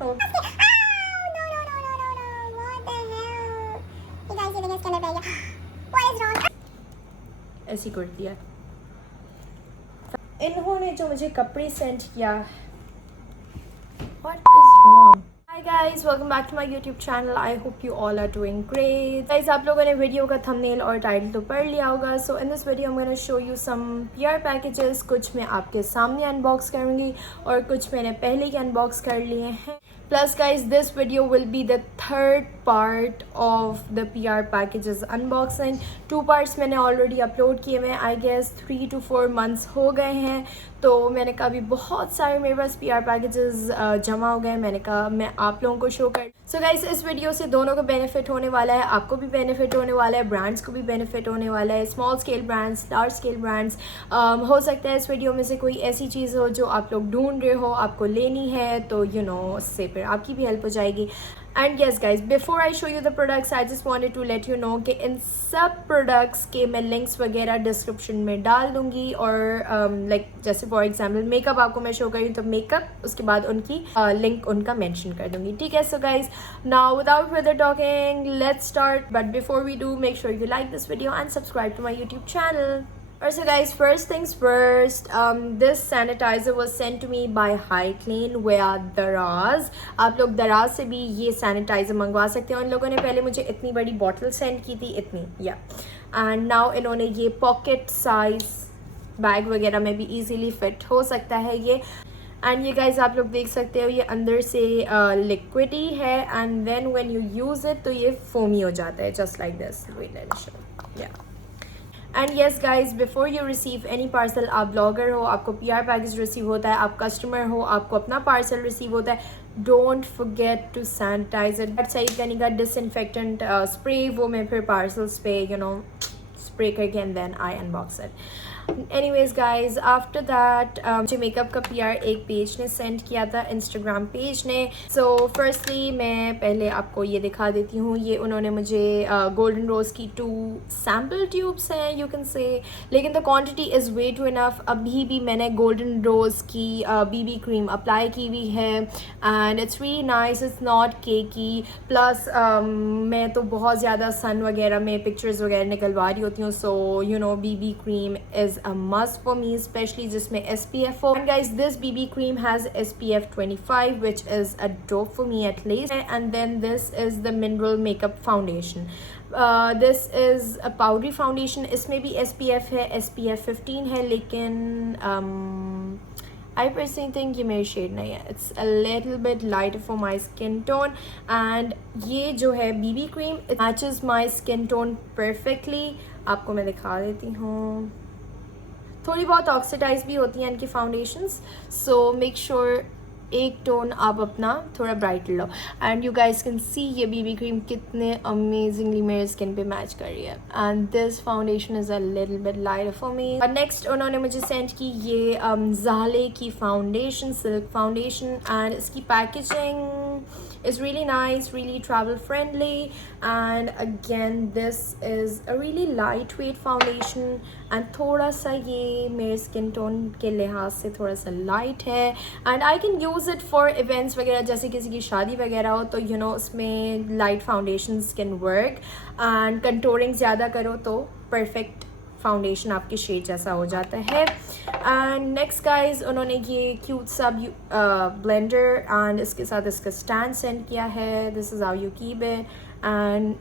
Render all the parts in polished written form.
Oh. No, no, no, no, no, no. What the hell? You guys, ये देखिए इसके अंदर बैग है. What is wrong? ऐसी कुर्ती है. इन्होंने जो मुझे कपड़े सेंड किया, what is wrong? Hi guys, welcome back to my YouTube channel. I hope you all are doing great. Guys, आप लोगों ने वीडियो का थंबनेल और टाइटल तो पढ़ लिया होगा. So in this video I'm going to show you some PR packages. कुछ मैं आपके सामने अनबॉक्स करूँगी और कुछ मैंने पहले ही अनबॉक्स कर लिए हैं. Plus guys, this video will be the third part of the PR packages unboxing. 2 parts मैंने already upload किए हुए. I guess 3 to 4 months हो गए हैं. तो मैंने कहा अभी बहुत सारे मेरे पास PR पैकेजेस जमा हो गए. मैंने कहा मैं आप लोगों को शो कर. सो गाइस, इस वीडियो से दोनों को बेनिफिट होने वाला है. आपको भी बेनिफिट होने वाला है, ब्रांड्स को भी बेनिफिट होने वाला है. Small scale brands, large scale brands. हो सकता है इस वीडियो में से कोई ऐसी चीज़ हो जो आप लोग ढूंढ रहे हो, आपको लेनी है, तो उससे फिर आपकी भी हेल्प हो जाएगी. And yes guys, before I show you the products, I just wanted to let you know कि इन सब प्रोडक्ट्स के मैं लिंक्स वगैरह डिस्क्रिप्शन में डाल दूंगी. और जैसे फॉर एग्जांपल मेकअप आपको मैं शो करूँ तो मेकअप, उसके बाद उनकी लिंक उनका मेंशन कर दूंगी. ठीक है. So guys, now without further talking, let's start. But before we do, make sure you like this video and subscribe to my YouTube channel. So guys, first things first, this sanitizer was sent to me by High Clean via Daraz. आप लोग दराज से भी ये sanitiser मंगवा सकते हैं. उन लोगों ने पहले मुझे इतनी बड़ी बॉटल सेंड की थी, इतनी एंड नाउ इन्होंने ये पॉकेट साइज बैग वगैरह में भी इजीली फिट हो सकता है ये. एंड ये गाइज आप लोग देख सकते हो, ये अंदर से लिक्विड ही है and then when you use it तो ये फोमी हो जाता है, just like this. And yes guys, before you receive any parcel, आप ब्लॉगर हो, आपको PR पैकेज रिसीव होता है, आप कस्टमर हो, आपको अपना पार्सल रिसीव होता है, don't forget to sanitize it. Saeed Ghani का डिसइंफेक्टेंट स्प्रे, वो मैं फिर पार्सल्स पे स्प्रे करके and then I unbox it. Anyways guys, after that मुझे मेकअप का PR एक पेज ने सेंड किया था, इंस्टाग्राम पेज ने. सो फर्स्टली मैं पहले आपको ये दिखा देती हूँ. ये उन्होंने मुझे गोल्डन रोज़ की 2 सैम्पल ट्यूब्स हैं, यू कैन से, लेकिन the quantity is way too enough. अभी भी मैंने गोल्डन रोज़ की BB क्रीम अप्लाई की हुई है and it's really nice. It's not cakey. Plus मैं तो बहुत ज़्यादा सन वगैरह में पिक्चर्स वगैरह निकलवा रही होती हूँ. सो BB cream is a must for me, especially जिसमें SPF हो. And guys, this BB cream has SPF 25, which is a dope for me at least. And then this is the Mineral Makeup Foundation. This is a powdery foundation. इसमें भी SPF है, SPF 15 है, लेकिन I personally think ये मेरी shade नहीं है. It's a little bit lighter for my skin tone. And ये जो है BB cream, it matches my skin tone perfectly. आपको मैं दिखा देती हूँ. थोड़ी बहुत ऑक्सीडाइज भी होती हैं इनकी फाउंडेशंस. सो मेक श्योर एक टोन आप अपना थोड़ा bright low. And you guys can see ये BB क्रीम कितने अमेजिंगली मेरे स्किन पे मैच कर रही है. And this foundation is a little bit lighter for me. और नेक्स्ट उन्होंने मुझे सेंड की ये ज़ाले की फाउंडेशन, सिल्क फाउंडेशन. एंड इसकी packaging is really nice, really travel friendly. And again, this is a really lightweight foundation and थोड़ा सा ये मेरे स्किन टोन के लिहाज से थोड़ा सा लाइट है. And I can use it for events वगैरह, जैसे किसी की शादी वगैरह हो तो उसमें light foundations can work. And contouring ज़्यादा करो तो परफेक्ट फाउंडेशन आपके शेड जैसा हो जाता है. एंड नेक्स्ट गाइज, उन्होंने ये क्यूट सा ब्लेंडर एंड इसके साथ इसका स्टैंड सेंड किया है. This is how you keep it and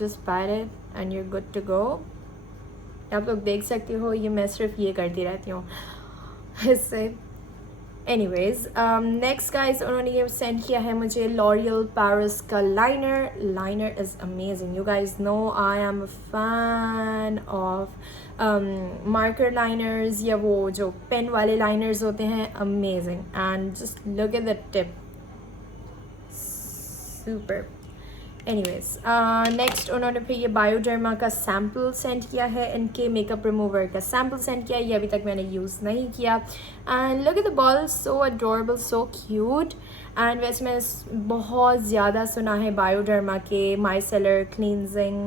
just pair it and you are good to go. आप लोग देख सकते हो ये मैं सिर्फ ये करती रहती हूँ इससे. एनीवेज, नेक्स्ट गाइज, उन्होंने ये सेंड किया है मुझे लॉरियल पेरिस का liner. Liner is amazing. You guys know I am a fan of marker liners, या वो जो पेन वाले लाइनर्स होते हैं. Amazing. And just look at the tip, super. Anyways, next उन्होंने फिर ये बायोडर्मा का सैम्पल सेंड किया है, इनके मेकअप रिमूवर का सैम्पल सेंड किया है. ये अभी तक मैंने यूज़ नहीं किया. And look at the ball, so adorable, so cute. And वैसे मैंने बहुत ज़्यादा सुना है बायोडर्मा के micellar cleansing,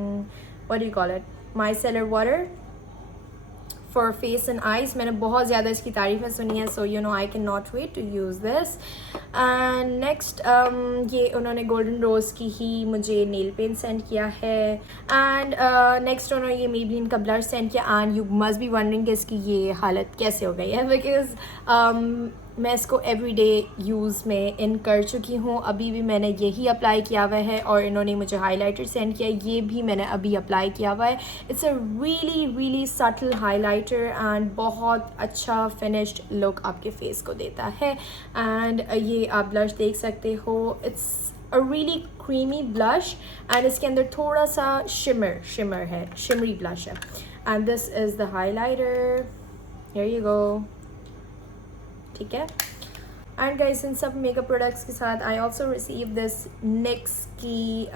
what do you call it, micellar water for face and eyes. मैंने बहुत ज़्यादा इसकी तारीफ़ें सुनी है, so you know I can not wait to use this. And next ये उन्होंने गोल्डन रोज़ की ही मुझे नेल पेंट सेंड किया है. एंड नेक्स्ट उन्होंने ये मेबलिन का ब्लश सेंड किया. And you must be wondering कि इसकी ये हालत कैसे हो गई है, बिकॉज मैं इसको एवरीडे यूज़ में इन कर चुकी हूँ. अभी भी मैंने यही अप्लाई किया हुआ है और इन्होंने मुझे हाइलाइटर सेंड किया, ये भी मैंने अभी अप्लाई किया हुआ है. It's a really really subtle highlighter and बहुत अच्छा फिनिश्ड लुक आपके फेस को देता है. एंड ये आप ब्लश देख सकते हो, it's a really creamy blush and इसके अंदर थोड़ा सा शिमर है, शिमरी ब्लश है. And this is the highlighter. Here you go. ठीक है. एंड गाइस इन सब मेकअप प्रोडक्ट्स के साथ I also receive this NYX की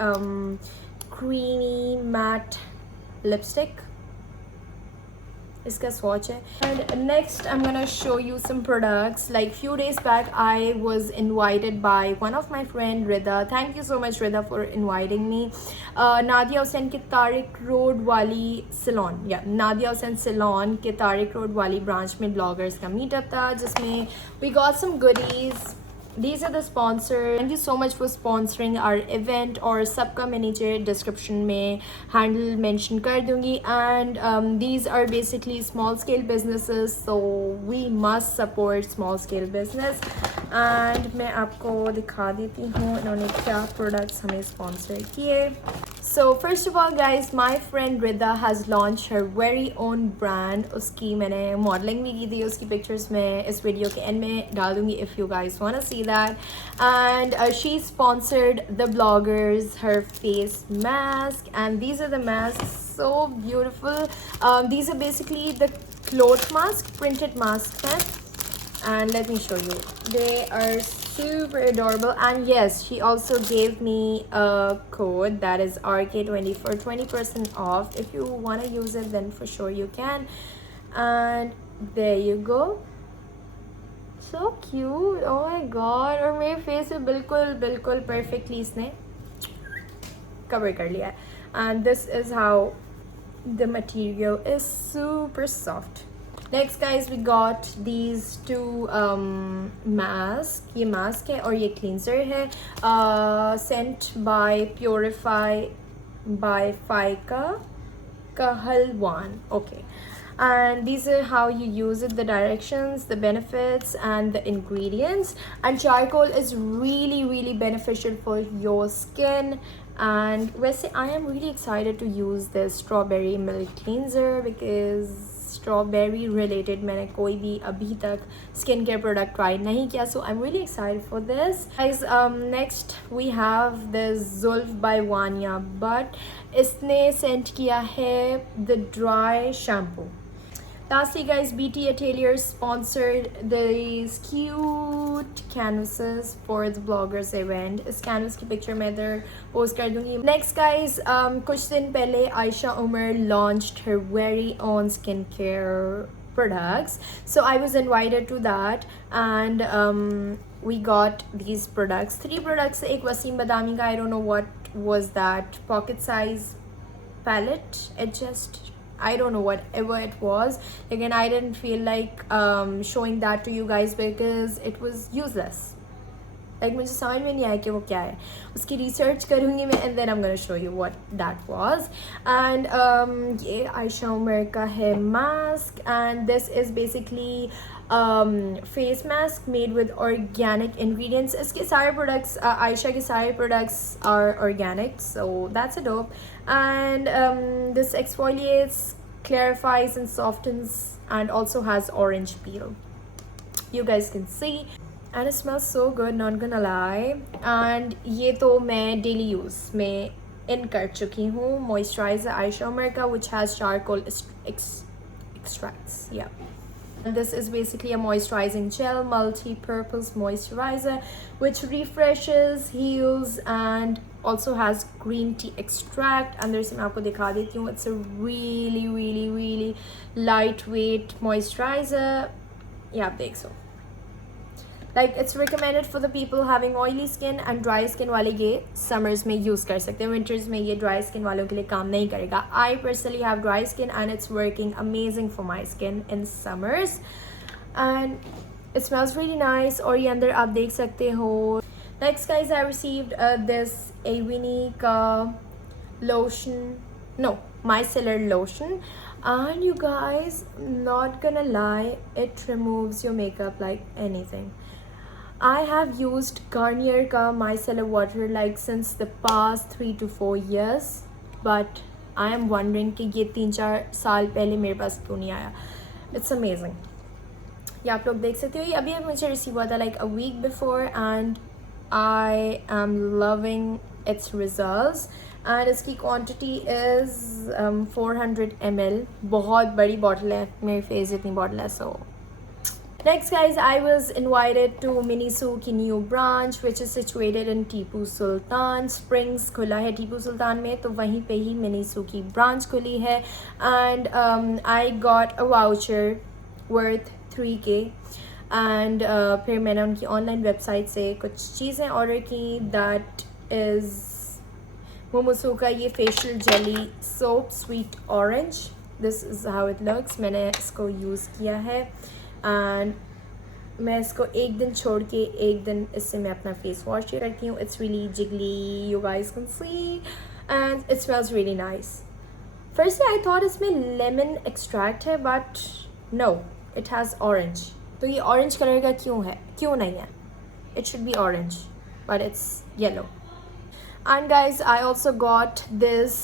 क्रीमी मैट लिपस्टिक. इसका स्वॉच है. And next I am gonna show you some products. Like few days back I was invited by one of my friend Rida. Thank you so much Rida for inviting me. Nadia Hussain के Tariq road वाली salon, या Nadia Hussain salon के Tariq road वाली branch में bloggers का meetup था, जिसमें we got some goodies. These are the sponsor. Thank you so much for sponsoring our event. और सबका मैं नीचे डिस्क्रिप्शन में हैंडल मेंशन कर दूँगी. And these are basically small scale businesses, so we must support small scale business. And मैं आपको दिखा देती हूँ इन्होंने क्या प्रोडक्ट्स हमें स्पॉन्सर किए. So first of all guys, my friend Rida has launched her very own brand. उसकी मैंने मॉडलिंग भी की थी, उसकी पिक्चर्स मैं इस वीडियो के एंड में डाल दूँगी if you guys wanna see that. And she sponsored the bloggers her face mask, and these are the masks, so beautiful. These are basically the cloth mask, printed masks हैं. And let me show you, they are super adorable. And yes, she also gave me a code that is RK20 for 20% off. If you want to use it, then for sure you can. And there you go. So cute. Oh my god. और मेरे face पे बिल्कुल perfectly इसने cover कर लिया है. And this is how the material is, super soft. Next guys, we got these two mask. ये mask है और ये cleanser है, sent by Purify by Faika Kahalwan. Okay. And these are how you use it, the directions, the benefits and the ingredients. And charcoal is really beneficial for your skin. And वैसे I am really excited to use this strawberry milk cleanser because strawberry related मैंने कोई भी अभी तक skin care product try नहीं किया, so I am really excited for this. Guys next we have this Zulf by Wania, but इसने send किया है the dry shampoo. Lastly guys, BT Atelier sponsored these cute canvases for the bloggers event. इस canvas की picture मैं इधर post कर दूँगी. Next guys, कुछ दिन पहले Ayesha Umar launched her very own skincare products, so I was invited to that. And we got these products, 3 products. एक वसीम बदामी का, I don't know what was that, pocket size palette. It just, I don't know whatever it was. Again, I didn't feel like showing that to you guys because it was useless. Like मुझे समझ में नहीं आया कि वो क्या है. उसकी रिसर्च करूँगी मैं and then I'm gonna show you what that was. And ये आयशा उमर का है mask, and this is basically face mask made with organic ingredients. इसके सारे products, आयशा के सारे products are organic, so that's a dope. And this exfoliates, clarifies and softens, and also has orange peel. You guys can see, and it smells so good, not gonna lie. And ये तो मैं daily use में इन कर चुकी हूँ. Moisturizer Ayesha Umar का, which has charcoal extracts. Yeah. And this is basically a moisturizing gel, multi-purpose moisturizer, which refreshes, heals, and also has green tea extract. अंदर से मैं आपको दिखा देती हूँ. It's a really lightweight moisturizer. ये आप देख so. Like it's recommended for the people having oily skin and dry skin वाले ये समर्स में यूज़ कर सकते हैं. विंटर्स में ये ड्राई स्किन वालों के लिए काम नहीं करेगा. I personally have dry skin and it's working amazing for my skin in summers and it smells really nice. और ये अंदर आप देख सकते हो. Next guys I received this एविनी का lotion, no, micellar lotion, and you guys, not gonna lie, it removes your makeup like anything. I have used Garnier ka micellar water like since the past 3 to 4 years, but I am wondering कि ये 3-4 साल पहले मेरे पास क्यों नहीं आया. It's amazing. ये आप लोग देख सकते हो. ये अभी मुझे रिसीव हुआ था like a week before and I am loving its results. And इसकी क्वांटिटी इज़ 400 ml. बहुत बड़ी बॉटल है, मेरे फेस इतनी बॉटल है. So next guys I was invited to Miniso की new branch which is situated in Tipu Sultan. Springs खुला है टीपू सुल्तान में, तो वहीं पे ही मिनीसू की ब्रांच खुली है. And I got a voucher worth 3K and फिर मैंने उनकी ऑनलाइन वेबसाइट से कुछ चीज़ें ऑर्डर की. दैट इज़ मोमोसू का ये facial jelly soap sweet orange. This is how it looks. मैंने इसको यूज़ किया है एंड मैं इसको एक दिन छोड़ के एक दिन इससे मैं अपना फेस वॉश करती हूँ. It's really jiggly, you guys can see, and it smells really nice. Firstly I thought इसमें लेमन एक्सट्रैक्ट है but no, it has orange. तो ये ऑरेंज कलर का क्यों नहीं है? It should be orange but it's yellow. And guys, I also got this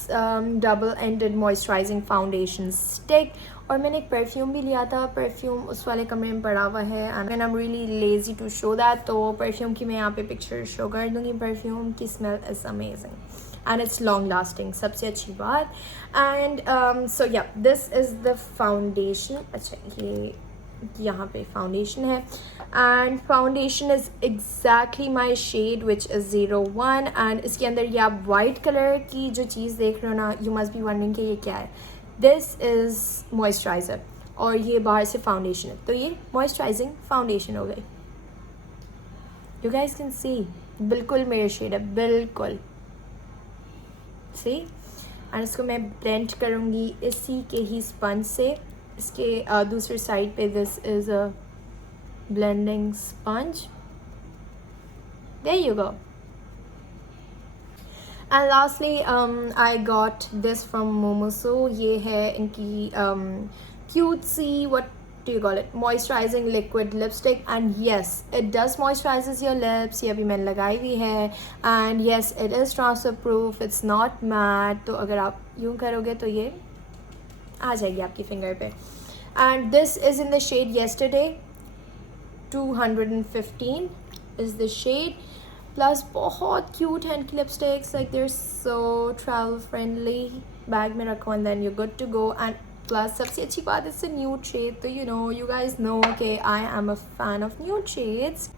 double-ended moisturizing foundation stick. और मैंने एक परफ्यूम भी लिया था. परफ्यूम उस वाले कमरे में पड़ा हुआ है and I'm really lazy to show that. तो परफ्यूम की मैं यहाँ पे पिक्चर शो कर दूँगी. परफ्यूम की smell is amazing and it's long lasting, सबसे अच्छी बात. And so yeah, this is the foundation. अच्छा, ये यहाँ पे फाउंडेशन है and foundation is exactly my shade which is 01. And इसके अंदर ये आप वाइट कलर की जो चीज़ देख रहे हो ना, यू मस्ट बी वंडरिंग कि ये क्या है. दिस इज़ मॉइस्चराइज़र और ये बाहर से फाउंडेशन है. तो ये मॉइस्चराइजिंग फाउंडेशन हो गई. यू गाइस कैन सी, बिल्कुल मेरे शेड है, बिल्कुल सी. एंड इसको मैं ब्लेंड करूँगी इसी के ही स्पंज से. इसके दूसरी साइड पे this is a blending sponge. There you go. And lastly I got this from Mumuso. ये है इनकी क्यूट सी what do you call it, moisturizing liquid lipstick, and yes, it does moisturizes your lips. ये अभी मैंने लगाई हुई है and yes, it is transfer proof, it's not matte. तो अगर आप यूँ करोगे तो ये आ जाएगी आपकी फिंगर पे. And this is in the shade Yesterday. 215 is the shade. Plus बहुत cute है इनकी lipsticks, like they're so travel friendly. Bag में रखो and then you're good to go. And plus सबसे अच्छी बात है nude shade. तो you guys know okay, I am a fan of nude shades.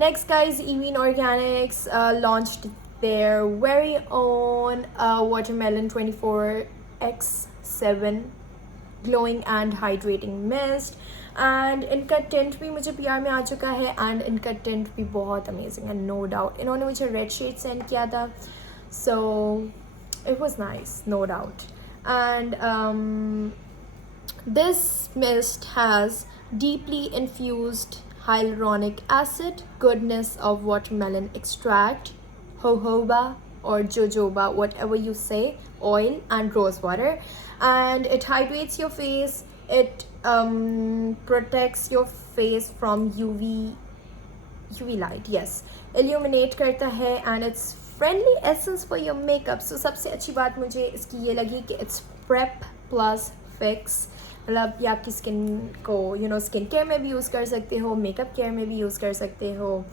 Next guys, Evian Organics launched their very own watermelon 24x7 glowing and hydrating mist. And इनका tent भी मुझे PR में आ चुका है एंड इनका tent भी बहुत अमेजिंग है, नो डाउट. इन्होंने मुझे रेड शेड सेंड किया था, so it was nice, no doubt. And this mist has deeply infused hyaluronic acid, goodness of watermelon extract, jojoba or jojoba, whatever you say, oil and rose water, and it hydrates your face. It protects your face from UV light. Yes, illuminate करता है and it's friendly essence for your makeup. So सबसे अच्छी बात मुझे इसकी ये लगी कि it's prep plus fix. मतलब ये आपकी स्किन को स्किन केयर में भी यूज़ कर सकते हो, मेकअप केयर में भी यूज़ कर सकते हो.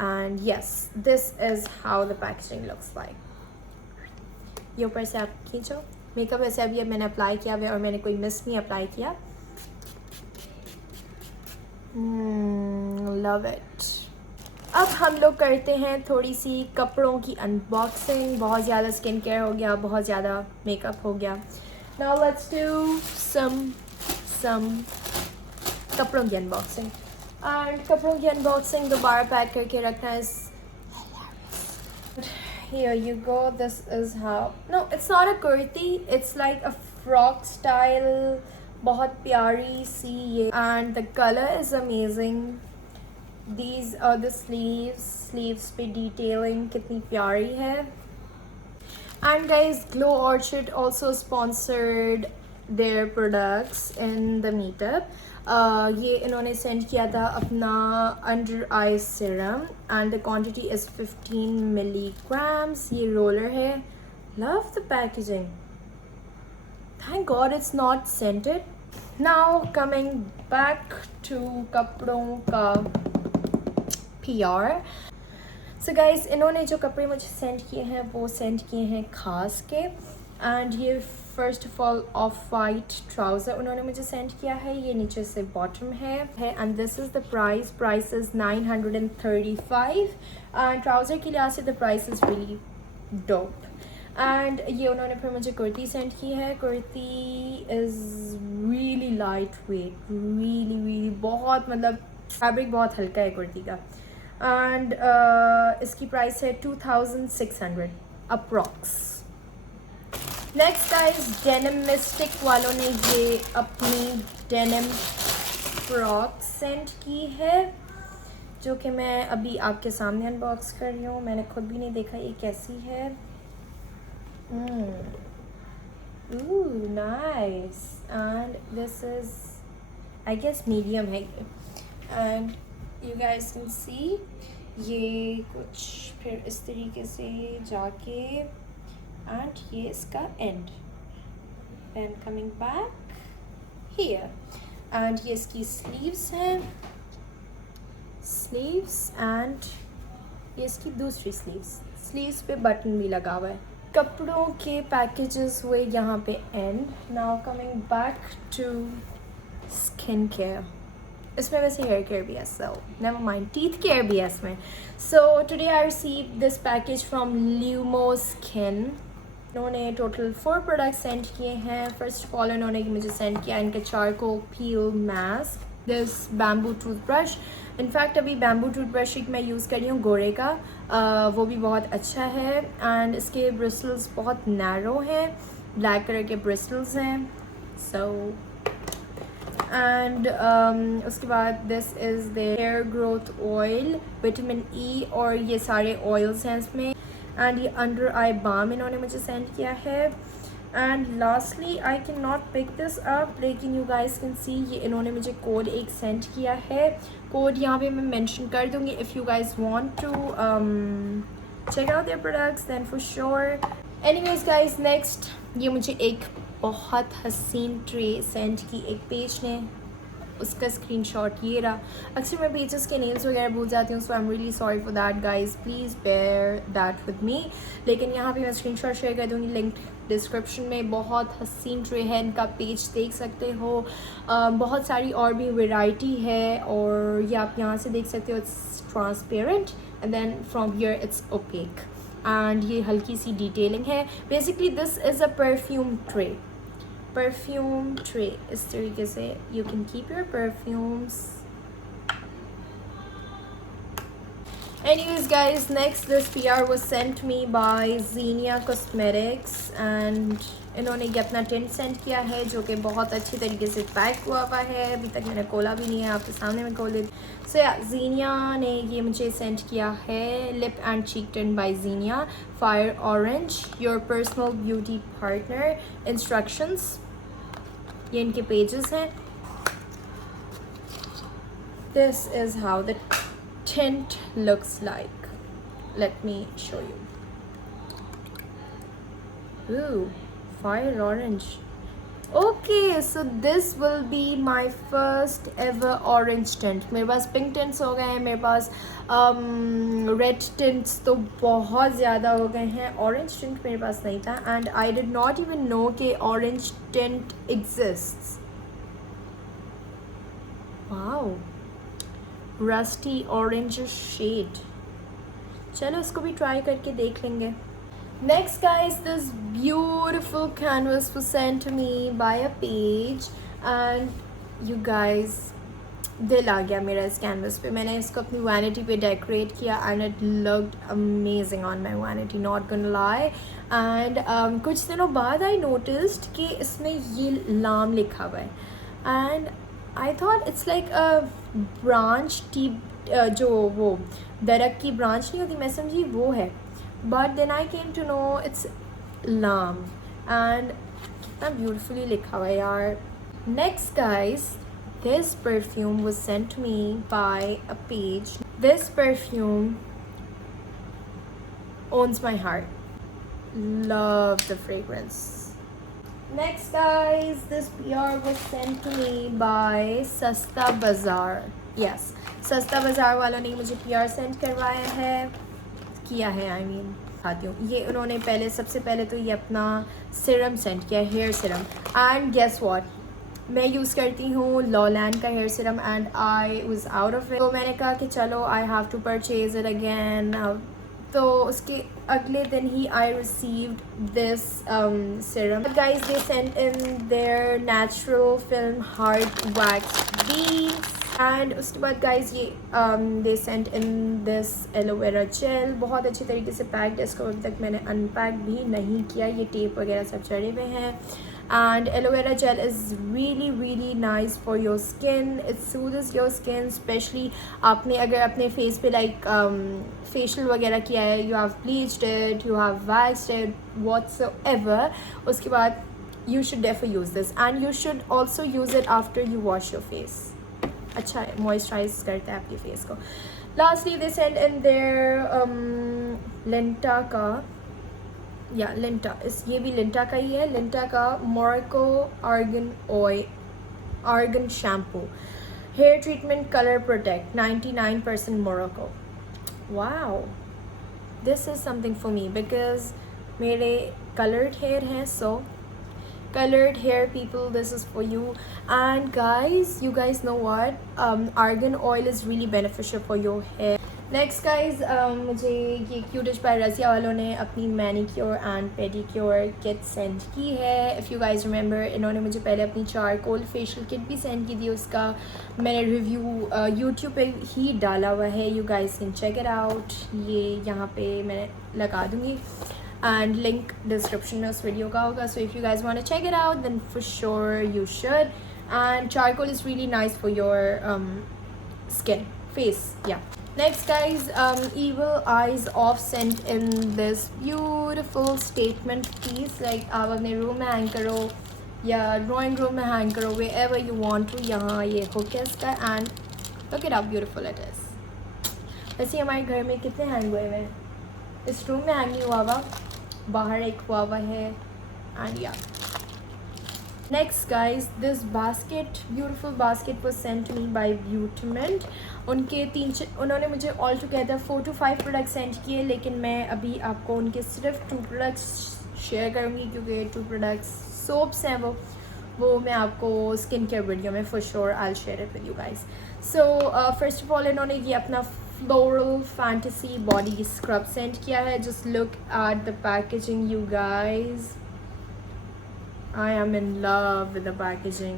And yes, this is how the packaging looks like. ये ऊपर से आप खींचो. मेकअप ऐसे अभी मैंने अप्लाई किया हुआ है और मैंने कोई मिस्ट नहीं अप्लाई किया. Love it. अब हम लोग करते हैं थोड़ी सी कपड़ों की अनबॉक्सिंग. बहुत ज़्यादा स्किन केयर हो गया, बहुत ज़्यादा मेकअप हो गया. Now let's do some कपड़ों की अनबॉक्सिंग. एंड कपड़ों की अनबॉक्सिंग दोबारा पैक करके रखना है। Here you go. This is how. No, it's not a kurti. It's like a frock style. बहुत प्यारी सी ये, and the color is amazing. These are the sleeves. Sleeves पे detailing कितनी प्यारी है. And guys, Glow Orchid also sponsored their products in the meetup. ये इन्होंने send किया था अपना under eye serum and the quantity is 15 milligrams. ये रोलर है. Love the packaging. Thank God it's not scented. Now coming back to कपड़ों का PR. So guys, इन्होंने जो कपड़े मुझे सेंड किए हैं वो सेंड किए हैं खास के. एंड ये first of all of white trouser उन्होंने मुझे सेंड किया है. ये नीचे से बॉटम है and this is the price is 935. And trouser के लिहाज से the price is really dope. And ये उन्होंने फिर मुझे कुर्ती सेंड की है. Kurti is really light weight, really बहुत, मतलब फैब्रिक बहुत हल्का है कुर्ती का. एंड इसकी प्राइस है 2600 approx. Next guys, denim mistake वालों ने ये अपनी डेनिम फ्रॉक सेंड की है जो कि मैं अभी आपके सामने अनबॉक्स कर रही हूँ. मैंने खुद भी नहीं देखा ये कैसी है. Nice. And this is I guess medium है ये. And you guys can see ये कुछ फिर इस तरीके से जाके एंड ये इसका and and coming back here. And ये इसकी स्लीव्स हैं, स्लीव्स एंड ये इसकी दूसरी स्लीव्स पे बटन भी लगा हुआ है. कपड़ों के पैकेजेस हुए यहाँ पे and. Now coming back to skin care. इसमें वैसे हेयर केयर भी है, so never mind, teeth care भी है इसमें. So today I receive this package from Lumo skin. इन्होंने टोटल 4 प्रोडक्ट सेंड किए हैं. फर्स्ट ऑफ ऑल इन्होंने मुझे सेंड किया इनका charcoal peel mask, this bamboo toothbrush. In fact अभी बैम्बू टूथब्रश मैं यूज़ कर रही हूँ गोरे का, वो भी बहुत अच्छा है. एंड इसके ब्रिस्टल्स बहुत नैरो हैं, ब्लैक कलर के ब्रिस्टल्स हैं. सो एंड उसके बाद this is the hair growth oil, vitamin E और ये सारे ऑयल्स हैं इसमें. एंड ये अंडर आई बाम इन्होंने मुझे सेंड किया है. And lastly I can not pick this up, लेकिन यू गाइस कैन सी ये इन्होंने मुझे कोड एक सेंड किया है. कोड यहाँ पे मैं मेंशन कर दूँगी. If you guys want to check out their products then for sure. Anyways guys, next ये मुझे एक बहुत हसीन ट्रे सेंड की एक पेज ने, उसका स्क्रीनशॉट ये रहा. अक्सर मैं पेजेस के नेम्स वगैरह भूल जाती हूँ, so I am really sorry for that guys, please bear that with me. लेकिन यहाँ पे मैं स्क्रीनशॉट शेयर कर दूँगी, लिंक डिस्क्रिप्शन में. बहुत हसीन ट्रे है, इनका पेज देख सकते हो. बहुत सारी और भी वैरायटी है और ये आप यहाँ से देख सकते हो. It's transparent and then from here it's opaque. And ये हल्की सी डिटेलिंग है. Basically this is a perfume tray. इस तरीके से you can keep your perfumes. Anyways guys, next this PR was sent me by Xenia Cosmetics and इन्होंने ये अपना टिंट सेंड किया है जो कि बहुत अच्छी तरीके से पैक हुआ है. अभी तक मैंने खोला भी नहीं है, आपके सामने मैं खोल देती. सो या Xenia ने ये मुझे सेंड किया है lip and cheek tint by Xenia, fire orange, your personal beauty partner. Instructions ये इनके पेजेस हैं. This is how the tint looks like. Let me show you. Ooh, fire orange. Okay, so this will be my first ever orange tint. मेरे पास pink tints हो गए हैं, मेरे पास red tints तो बहुत ज़्यादा हो गए हैं. orange tint मेरे पास नहीं था and I did not even know कि orange tint exists. Wow. Rusty orange shade. चलो इसको भी ट्राई करके देख लेंगे. Next guys, this beautiful canvas was sent to me by a page and you guys दिल आ गया मेरा इस कैनवस पे। मैंने इसको अपनी वैनिटी पे डेकोरेट किया and it looked amazing on my vanity, not gonna lie. And कुछ दिनों बाद आई नोटिस्ड कि इसमें ये लाम लिखा हुआ है and I thought it's like a branch tea, जो वो दरख्त की ब्रांच नहीं होती, मैं समझी वो है, but then I came to know it's लाम एंड कितना ब्यूटिफुली लिखा हुआ है यार। Next guys, this perfume was sent to me by a page. This perfume owns my heart. Love the fragrance. Next guys, this PR was sent to me by Sasta Bazaar. Yes, Sasta Bazaar वालों ने मुझे PR send करवाया है, किया है, I mean खाती हूँ। ये उन्होंने पहले, सबसे पहले तो ये अपना सीरम सेंड किया, hair serum, and guess what, मैं यूज़ करती हूँ लॉलैंड का hair serum and I was out of it, तो मैंने कहा कि चलो I have to purchase it again. तो उसके अगले दिन ही I received this serum. Guys they sent in their natural film hard wax beads and उसके बाद गाइस ये they sent in this aloe vera gel, बहुत अच्छी तरीके से पैक्ड है। इसको अभी तक मैंने अनपैक भी नहीं किया, ये टेप वगैरह सब चढ़े हुए हैं। And aloe vera gel is really nice for your skin. It soothes your skin, especially आपने अगर अपने face पे like facial वगैरह किया है, you have bleached it, you have waxed it, whatsoever, उसके बाद you should definitely use this and you should also use it after you wash your face. अच्छा है, moisturize करता है आपके face को। Lastly they sent in their Lenta का, या लिंटा, इस ये भी लिंटा का ही है, लिंटा का Morocco argan oil, argan shampoo, hair treatment, colour protect, 99% Morocco. Wow, this is something for me because मेरे कलर्ड हेयर हैं, so colored hair people, this is for you. And guys, you guys know what, argan oil is really beneficial for your hair. Next guys, मुझे ये क्यूटिश bye Razia वालों ने अपनी manicure and pedicure kit send की है। If you guys remember, इन्होंने मुझे पहले अपनी चारकोल फेशियल किट भी सेंड की थी, उसका मैंने रिव्यू यूट्यूब पे ही डाला हुआ है, you guys can check it out. ये यहाँ पे मैं लगा दूँगी एंड लिंक डिस्क्रिप्शन में उस वीडियो का होगा, so if you guys want to check it out then for sure you should. And charcoal is really nice for your skin, face, yeah. Next guys, Evil Eyes Off sent in this beautiful statement piece, like आप अपने room में hang करो या drawing room में hang करो, wherever you want to। यहाँ ये hook है इसका and look at how beautiful it is। वैसे हमारे घर में कितने हैंग हुए हैं, इस रूम में हैंग नहीं हुआ हुआ, बाहर एक हुआ हुआ है एंड या। Next guys, this basket, beautiful basket was sent to me by Beautiment। उनके उन्होंने मुझे all together 4 to 5 product send किए, लेकिन मैं अभी आपको उनके सिर्फ 2 प्रोडक्ट्स शेयर करूँगी क्योंकि 2 प्रोडक्ट्स सोप्स हैं, वो मैं आपको स्किन केयर वीडियो में for sure I share it with you guys. So first of all इन्होंने ये अपना floral fantasy body scrub send किया है। Just look at the packaging you guys, I am in love with the packaging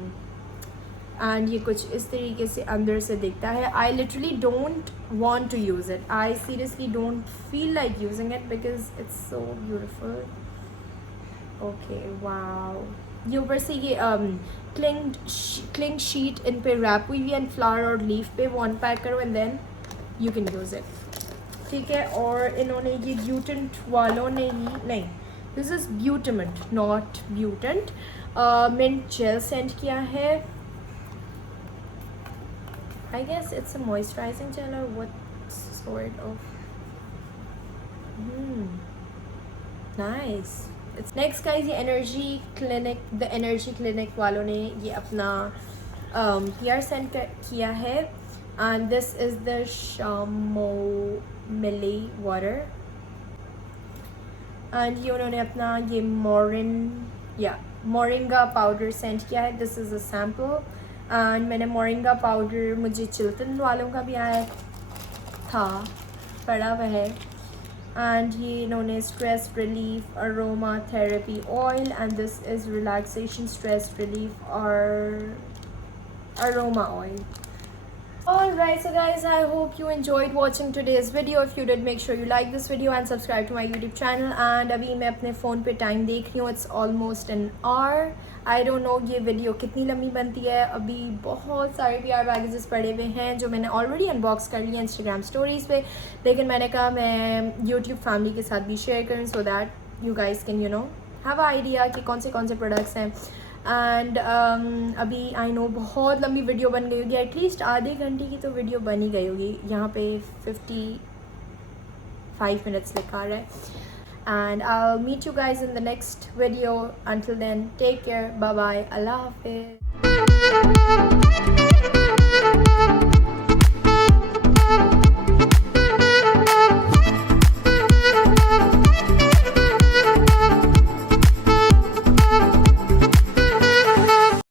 and ये कुछ इस तरीके से अंदर से दिखता है। I literally don't want to use it, I seriously don't feel like using it because it's so beautiful। okay, wow, ये ऊपर से ये क्लिंग शीट इन पे रैप हुई हुई है, फ्लावर और लीफ पे, वो अनपैक करो and then you can use it, ठीक है। और इन्होंने ये ब्यूटेंट वालों ने ही, नहीं दिस इज़ ब्यूटिमेंट नॉट ब्यूटेंट, मिंट जेल सेंड किया है। I guess it's a moisturizing gel और what sort of, nice. It's next guys, ये energy clinic, the energy clinic वालों ने ये अपना PR सेंड किया है and this is the chamomile water and ये उन्होंने अपना ये मोरिंगा पाउडर सेंड किया है। This is a sample and मैंने मोरिंगा पाउडर, मुझे चिल्टन वालों का भी आया था, पड़ा हुआ है एंड ये इन्होंने stress relief aroma therapy oil and this is relaxation stress relief और aroma oil. Alright, so guys, I hope you enjoyed watching today's video. If you did, make sure you like this video and subscribe to my YouTube channel. And अभी मैं अपने phone पे time देख रही हूँ, it's almost an hour. I don't know ये video कितनी लंबी बनती है. अभी बहुत सारे PR पैकेजेस पड़े हुए हैं जो मैंने ऑलरेडी अनबॉक्स कर लिए Instagram स्टोरीज़ पे, लेकिन मैंने कहा मैं YouTube फैमिली के साथ भी शेयर करूँ so that you guys can have an idea कि कौन से प्रोडक्ट्स हैं. एंड अभी आई नो बहुत लंबी वीडियो बन गई होगी, एटलीस्ट आधे घंटे की तो वीडियो बन ही गई होगी. यहाँ पे 55 मिनट्स लिखा रहा है. And I will meet you guys in the next video. Until then take care, bye bye, अल्लाह हाफिज़.